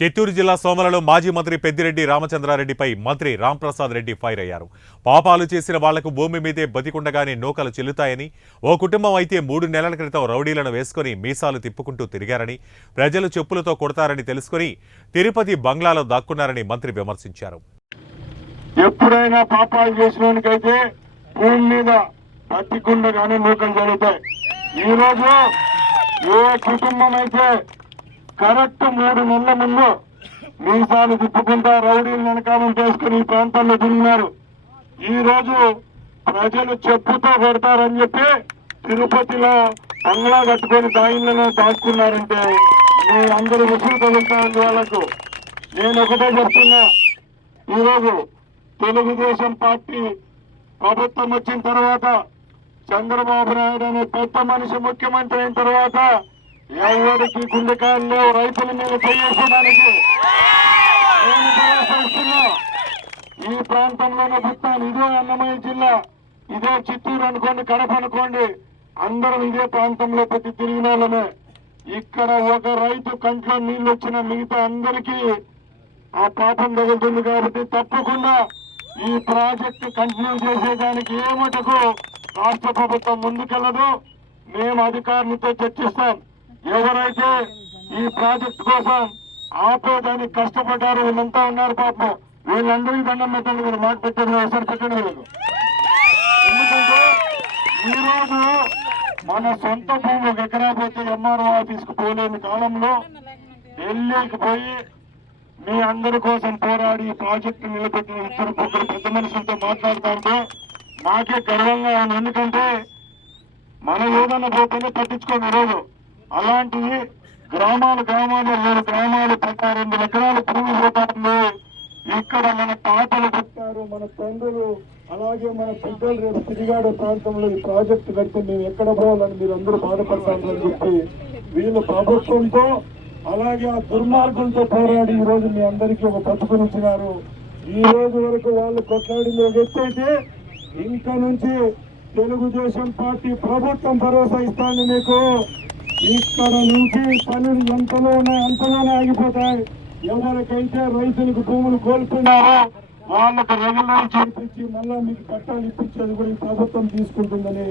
చిత్తూరు జిల్లా సోమలలో మాజీ మంత్రి పెద్దిరెడ్డి రామచంద్రారెడ్డిపై మంత్రి రాంప్రసాద్ రెడ్డి ఫైర్ అయ్యారు. పాపాలు చేసిన వాళ్లకు భూమి మీదే బతికుండగానే నూకలు చెల్లుతాయని, ఓ కుటుంబం అయితే 3 నెలల క్రితం రౌడీలను వేసుకుని మీసాలు తిప్పుకుంటూ తిరిగారని, ప్రజలు చెప్పులతో కొడతారని తెలుసుకుని తిరుపతి బంగ్లాలో దాక్కున్నారని మంత్రి విమర్శించారు. ఎప్పుడైనా పాపాలు చేసినోనికైతే భూమి మీద బతికుండగానే నూకలు జరుగుతాయి. ఈరోజు ఏ కుటుంబం అయితే కరెక్ట్ 3 నెలల ముందు మీసాలు తిప్పుకుంటా రౌడీలు వెనకాలం చేసుకుని ఈ ప్రాంతాల్లో తిరిగినారు. ఈ రోజు ప్రజలు చెప్పుతో కొడతారని చెప్పి తిరుపతిలో బంగ్లా కట్టుకొని దాయిలను దాక్కున్నారంటే మీ అందరూ విసుగు తగులుతారండి వాళ్ళకు. నేను ఒకటే చెప్తున్నా, ఈరోజు తెలుగుదేశం పార్టీ ప్రభుత్వం వచ్చిన తర్వాత, చంద్రబాబు నాయుడు అనే పెద్ద మనిషి ముఖ్యమంత్రి అయిన తర్వాత ఎవరికి గుండెకాయల్లో రైతుల మీద చేయించడానికి నేను భరోసా. ఈ ప్రాంతంలోనే పుట్టాను. ఇదే అన్నమయ్య జిల్లా, ఇదే చిత్తూరు అనుకోండి, కడప అనుకోండి, అందరం ఇదే ప్రాంతంలో ప్రతి తిరిగిన వాళ్ళమే. ఇక్కడ ఒక రైతు కంట్లో నీళ్లు వచ్చిన మిగతా అందరికీ ఆ పాపం తగులుతుంది. కాబట్టి తప్పకుండా ఈ ప్రాజెక్టు కంటిన్యూ చేసేదానికి ఏమటకు రాష్ట్ర ప్రభుత్వం ముందుకెళ్లదు. మేము అధికారులతో చర్చిస్తాం. ఎవరైతే ఈ ప్రాజెక్టు కోసం ఆపేదానికి కష్టపడ్డారో వీళ్ళంతా ఉన్నారు పాపం, వీళ్ళందరికీ దండం పెట్టండి. మీరు మాట పెట్టండి, ఒకసారి పెట్టండి వీళ్ళకు. ఎందుకంటే ఈరోజు మన సొంత భూమి 1 ఎకరా పోతే ఎంఆర్ఓ ఆఫీస్కు పోలేని కాలంలో ఢిల్లీకి పోయి మీ అందరి కోసం పోరాడి ప్రాజెక్టు నిలబెట్టిన 2 పెద్ద మనుషులతో మాట్లాడుతూ ఉంటే మాకే గర్వంగా ఉంది. ఎందుకంటే మనం ఏదన్నా పోతేనే పట్టించుకోండి. రోజు అలాంటి గ్రామాలు 12 ఎకరాలు భూమి పోతారు. ఇక్కడ మన తాతలు పెట్టారు, మన తండ్రులు, అలాగే మన పెద్దలు రేపు తిరిగాడే ప్రాంతంలో ఈ ప్రాజెక్టు కడితే మేము ఎక్కడ పోవాలని మీరు అందరూ బాధపడతారని చెప్పి వీళ్ళు ప్రభుత్వంతో అలాగే ఆ దుర్మార్గంతో పోరాడి ఈ రోజు మీ అందరికీ ఒక బతుకునిచ్చినారు. ఈ రోజు వరకు వాళ్ళు కొట్లాడింది ఒక ఎత్తు అయితే, ఇంకా నుంచి తెలుగుదేశం పార్టీ ప్రభుత్వం భరోసా ఇస్తాను మీకు. ఇక్కడ నుంచి పనులు ఎంతలో ఉన్నాయి అంతలోనే ఆగిపోతాయి. ఎవరికైతే రైతులకు భూములు కోల్పోయినారో వాళ్ళకు రెగ్యులర్ చేయించి మళ్ళా మీకు పట్టాలు ఇప్పించేది కూడా ఈ ప్రభుత్వం తీసుకుంటుందని